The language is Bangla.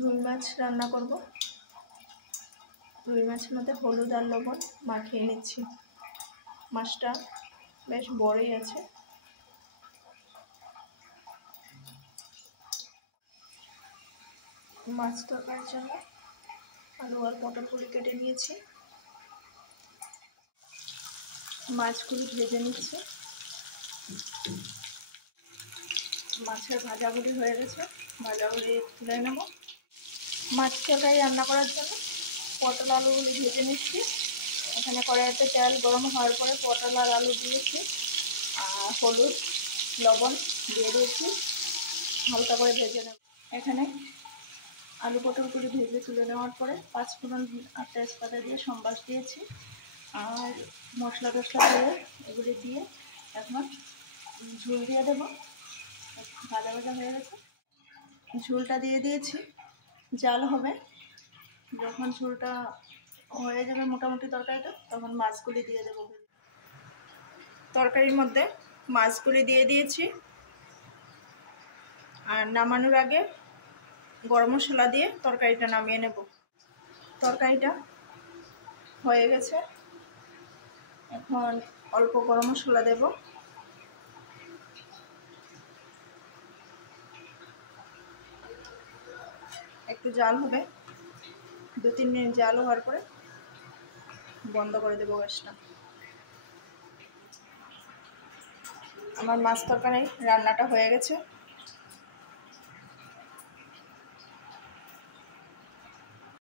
রুই মাছ রান্না করব। রুই মাছের মধ্যে হলুদ আর লবণ মাখিয়ে নিচ্ছি। মাছটা বেশ বড়ই আছে। মাছ তরকারির জন্য আলু আর পটলগুলি কেটে নিয়েছি। মাছগুলি ভেজে নিচ্ছি। মাছের ভাজাগুলি হয়ে গেছে, ভাজাগুলি তুলে নেব। মাছ তরকারি রান্না করার জন্য পটল আলুগুলি ভেজে নিচ্ছি। এখানে কড়াইতে তেল গরম হওয়ার পরে পটল আর আলু দিয়েছি, আর হলুদ লবণ দিয়ে দিয়েছি, হালকা করে ভেজে নেব। এখানে আলু পটলগুলি ভেজে তুলে নেওয়ার পরে 5 ফোড়ন আর তেজপাতা দিয়ে সম্বাস দিয়েছি, আর মশলা টশলা দিয়ে এগুলি দিয়ে এখন ঝোল দিয়ে দেবো। ভাজা ভাজা হয়ে গেছে, ঝোলটা দিয়ে দিয়েছি। জাল হবে, যখন ঝোলটা হয়ে যাবে মোটামুটি তরকারিটা, তখন মাছগুলি দিয়ে দেবো। তরকারির মধ্যে মাছগুলি দিয়ে দিয়েছি, আর নামানোর আগে গরম মশলা দিয়ে তরকারিটা নামিয়ে নেব। তরকারিটা হয়ে গেছে, এখন অল্প গরম মশলা দেব। একটু জাল হবে, 2-3 মিনিট জাল হওয়ার পরে বন্ধ করে দেবো গ্যাসটা। আমার মাছ তরকারি রান্নাটা হয়ে গেছে।